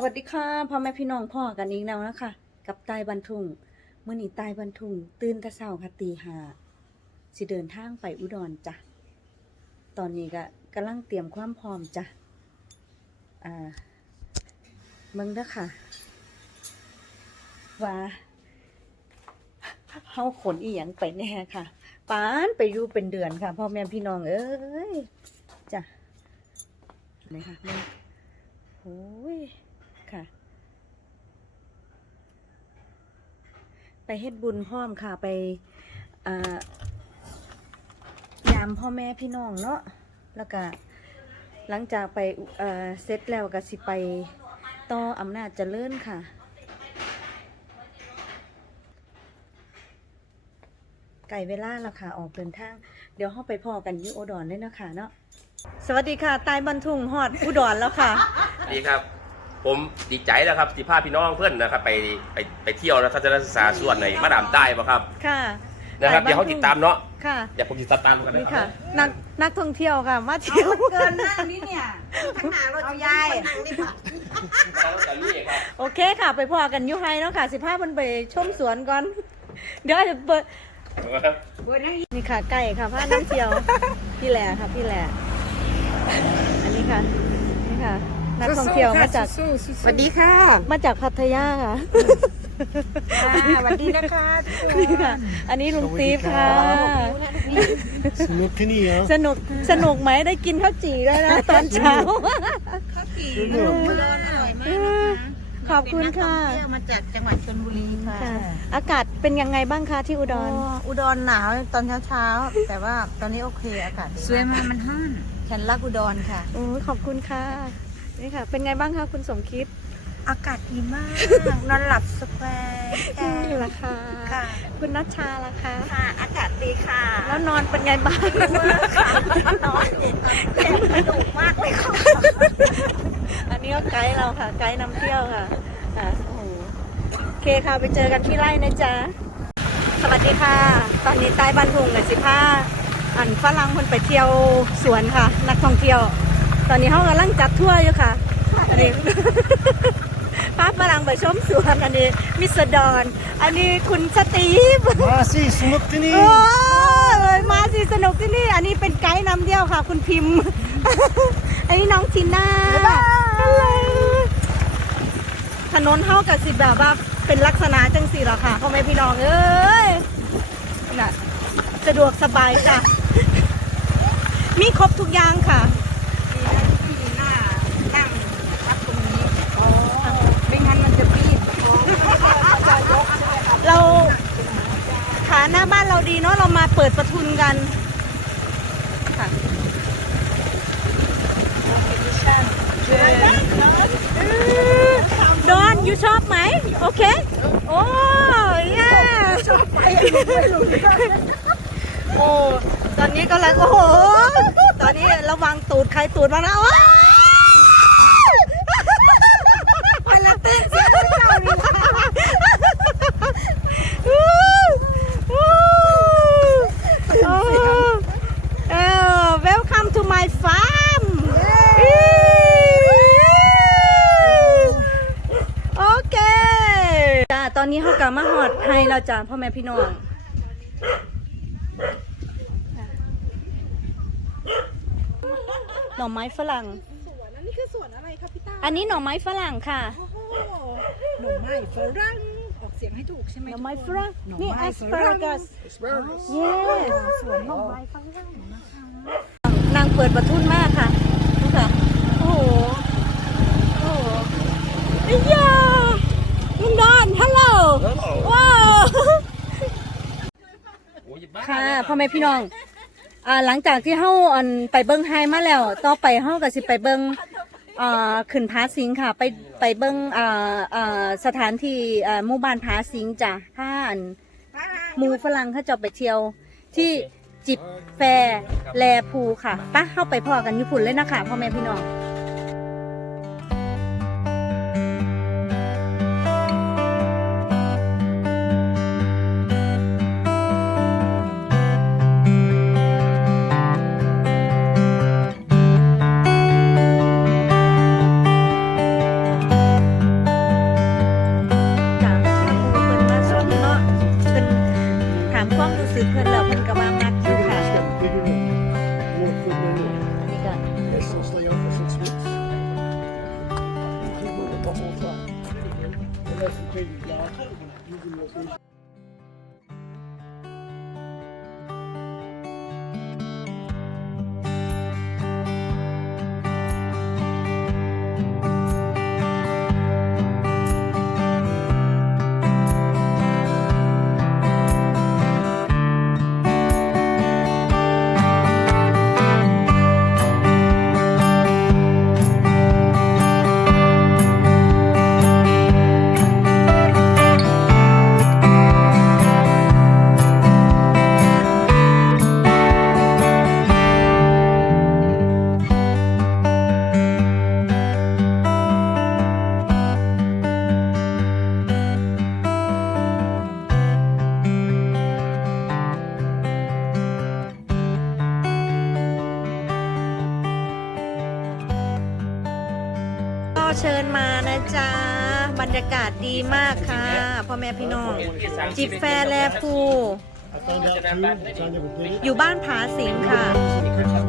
วัสดีค่ะพ่อแม่พี่น้องพ่อกันอีกแล้วนะคะกับใต้บันทุงเมื่อนี้ใต้บันทุงตื่นแต่เช้าค่ะตี 5สิเดินทางไปอุดรจ้ะตอนนี้ก็กำลังเตรียมความพร้อมจ้ะเบิ่งเด้อค่ะว่าเฮาขนอีหยังไปแน่ค่ะปานไปอยู่เป็นเดือนค่ะพ่อแม่พี่น้องเอ้ยจ้ะนี่ค่ะโอ้ยค่ะไปเฮ็ดบุญพร้อมค่ะไปยามพ่อแม่พี่น้องเนาะแล้วก็หลังจากไปเสร็จแล้วก็สิไปต่ออำนาจเจริญค่ะไก่เวลาแล้วค่ะออกเดินทางเดี๋ยวเข้าไปพอกันอยู่อุดรเลยนะคะเนาะสวัสดีค่ะใต้บันทุงฮอดอุดรแล้วค่ะดีครับผมดีใจแล้วครับที่พาพี่น้องเพื่อนนะครับไปเที่ยวนะทัศนศึกษาส่วนไหนมาดามใต้ป่ะครับค่ะนะครับเดี๋ยวเขาติดตามเนาะค่ะเดี๋ยวผมติดตามกันนี่ค่ะนักท่องเที่ยวค่ะมาเที่ยวเกินนั่งนี่เนี่ยทั้งหนารถเอายายโอเคค่ะไปพอกันอยู่ไฮเนาะค่ะ15มันไปชมสวนก่อนเดี๋ยวจะเปิดนี่ค่ะไก่ค่ะพาน้ำเที่ยวพี่แหล่ค่ะพี่แหล่อันนี้ค่ะนี่ค่ะนักท่องเที่ยวมาจากสวัสดีค่ะมาจากพัทยาค่ะสวัสดีนะคะนี่ค่ะอันนี้ลุงตีฟค่ะสนุกที่นี่เหรอสนุกไหมได้กินข้าวจี่แล้วนะตอนเช้าข้าวจี่ร้อนอร่อยมากนะคะขอบคุณค่ะมาจากจังหวัดชลบุรีค่ะอากาศเป็นยังไงบ้างคะที่อุดรอุดรหนาวตอนเช้าแต่ว่าตอนนี้โอเคอากาศสวยมากมันฮ้อนฉันรักอุดรค่ะโอ้ขอบคุณค่ะนี่ค่ะเป็นไงบ้างคะคุณสมคิดอากาศดีมากนอนหลับสบายนี่ละค่ะคุณนัชชาล่ะคะค่ะอากาศดีค่ะแล้วนอนเป็นไงบ้างนอนเจ็บกระดูกมากเลยค่ะอันนี้ก็ไกด์เราค่ะไกด์นำเที่ยวค่ะโอ้โหโอเคค่ะไปเจอกันที่ไร่นะจ๊ะสวัสดีค่ะตอนนี้ใต้บ้านทุ่งเลย15อันฝรั่งคนไปเที่ยวสวนค่ะนักท่องเที่ยวตอนนี้เขากำลังจัดทัวร์อยู่ค่ะอันนี้พาฝรั่งไปชมสวนอันนี้มิสดอนอันนี้คุณสตีฟมาสิสนุกที่นี่มาสิสนุกที่นี่อันนี้เป็นไกด์นำเที่ยวค่ะคุณพิมพ์อันนี้น้องทีน่าถนนเท่ากับสิแบบว่าเป็นลักษณะจังสีหรอค่ะพ่อแม่พี่น้องเอ้ยน่ะสะดวกสบายจ้ะมีครบทุกอย่างค่ะที่หน้านั่งรับตรงนี้ไม่งั้นมันจะปีดเราขาหน้าบ้านเราดีเนาะเรามาเปิดประทุนกันค่ะดอนยูชอบไหมโอเคโอ้ยชอบไปโอ้ตอนนี้ก็เลยโอ้โหตอนนี้ระวังตูดใครตูดมานะไปละเต้นเสียงเจ้านี่ Welcome to my farm โอเคจ้าตอนนี้เขากลับมาหอดไทยเราจ้าพ่อแม่พี่น้องหน่อไม้ฝรั่งอันนี้คือสวนอะไรคะพี่ตาอันนี้หน่อไม้ฝรั่งค่ะหน่อไม้ฝรั่งออกเสียงให้ถูกใช่ไหมหน่อไม้ฝรั่งนี่ asparagus yes สวนหน่อไม้ฝรั่งนางเปิดประทุนมากค่ะดูค่ะโอ้โหโอ้โหไอ้ยาลุงดอนฮัลโหลว้าวค่ะพ่อแม่พี่น้องหลังจากที่เฮาไปเบิ้งไฮมาแล้วต่อไปเฮาก็สิไปเบิ้งขึ้นผาสิงค่ะไปเบิ้งสถานที่หมู่บ้านผาสิงจ้ะถ้าหมู่ฝรั่งเขาจะไปเที่ยวที่จิบแฟแลภูค่ะปะเข้าไปพ่อกันญี่ปุ่นเลยนะคะพ่อแม่พี่น้องก็เชิญมานะจ๊ะบรรยากาศดีมากค่ะพ่อแม่พี่น้อง จิบแฟร์แลพู I found out too. Found out with David. อยู่บ้านผาสิงค่ะ